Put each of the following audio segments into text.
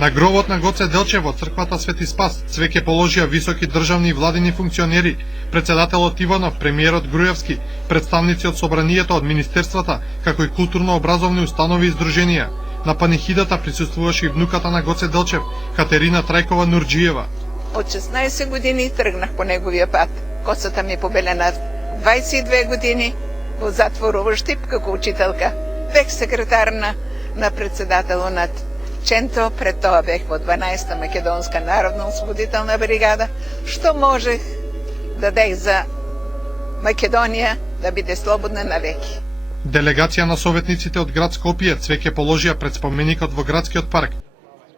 На гробот на Гоце Делчев во црквата Свети Спас цвеќе положија високи државни и владини функционери, председателот Иванов, премиерот Груевски, представници од собранието, од министерствата, како и културно-образовни установи и здруженија. На панихидата присуствуваше и внуката на Гоце Делчев, Катерина Трајкова Нурџиева. Од 16 години тргнах по неговиот пат. Косата ми побелена 22 години во затвор во Штип како учителка. Бех секретар на председателот на Ченто, пред тоа бех во 12-та Македонска народно-освободителна бригада, што можех да дадех за Македонија да биде слободна навеки. Делегација на советниците од град Скопје цвеќе положија пред споменикот во градскиот парк.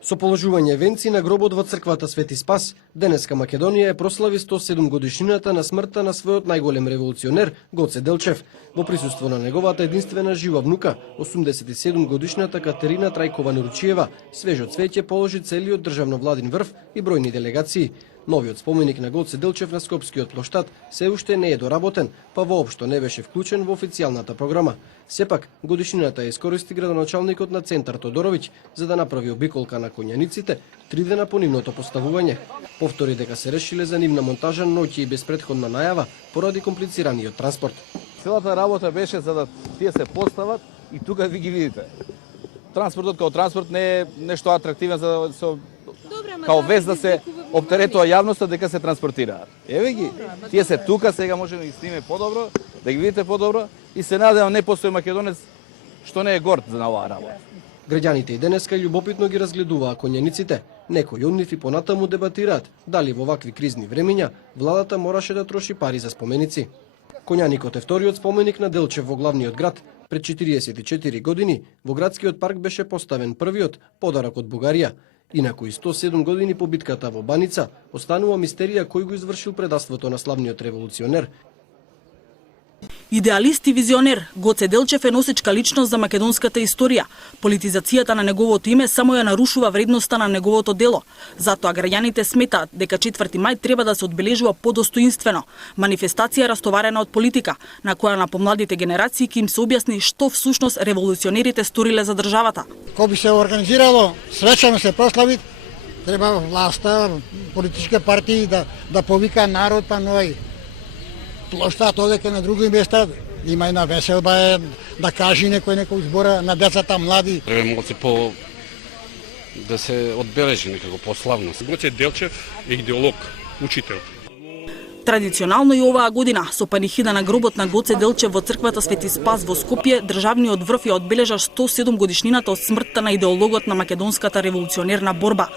Со положување венци на гробот во црквата Свети Спас, денеска Македонија прослави 107 годишнината на смртта на својот најголем револуционер Гоце Делчев, во присуство на неговата единствена жива внука, 87 годишната Катерина Трајкова Нурџиева. Свежо цвеќе положи целиот државно-владин врв и бројни делегации. Новиот споменик на Гоце Делчев на Скопскиот плоштад се уште не е доработен, па воопшто не беше вклучен во официјалната програма. Сепак, годишнината искористи градоначалникот на Центар Тодоровиќ за да направи обиколка на конјаниците 3 дена по нивното поставување. Повтори дека се решиле за нивна монтажа ноќе и без претходна најава поради комплицираниот транспорт. Целата работа беше за да тие се постават и тука ви ги видите. Транспортот као транспорт не е нешто атрактивен за со као вест да се оптеретува јавноста дека се транспортираат. Еве ги, тие се тука, сега може да ги сниме подобро, да ги видите подобро и се надевам не постои македонец што не е горд за оваа работа. Граѓаните и денеска љубопитно ги разгледуваа конјаниците. Некои од нив и понатаму дебатираат дали во вакви кризни времиња владата мораше да троши пари за споменици. Конјаникот е вториот споменик на Делчев во главниот град. Пред 44 години во градскиот парк беше поставен првиот подарок од Бугарија. Инаку и 107 години по битката во Баница останува мистерија кој го извршил предавството на славниот револуционер. Идеалист и визионер, Гоце Делчев е носечка личност за македонската историја. Политизацијата на неговото име само ја нарушува вредноста на неговото дело. Затоа граѓаните сметаат дека 4 мај треба да се одбележува подостоинствено. Манифестација растоварена од политика, на која на помладите генерации ќе им се објасни што всушност револуционерите сториле за државата. Кога би се организирало свечано се прослави, треба власта, политички партии да повика народ па ној плоштад одека на други места, има една веселба, да кажи некој збора на децата млади. Треба малце по да се одбележи некако пославно. Гоце Делчев е идеолог, учител. Традиционално и оваа година, со панихида на гробот на Гоце Делчев во црквата Свети Спас во Скопје, државниот врв ја одбележа 107 годишнината од смртта на идеологот на македонската револуционерна борба.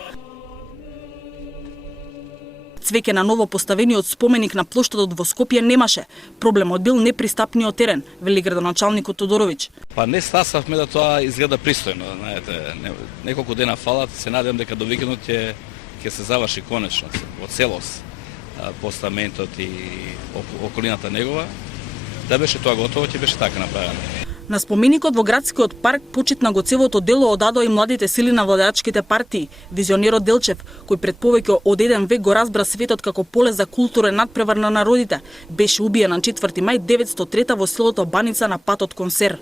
Цвеќе на ново поставениот споменик на плоштадот во Скопје немаше. Проблемот бил непристапниот терен, вели градоначалникот Тодоровиќ. Па не стасавме да тоа изгледа пристојно, знаете, неколку дена фалат, се надевам дека до викендот ќе се заврши конечно во целост постаментот и околината негова. Да беше тоа готово, ќе беше така направено. На споменикот во градскиот парк почит на Гоцевото дело одадоа и младите сили на владачките партии. Визионерот Делчев, кој пред повеќе од 1 век го разбра светот како поле за културен надпревар на народите, беше убиен на 4 мај 903 во селото Баница на патот кон Сер.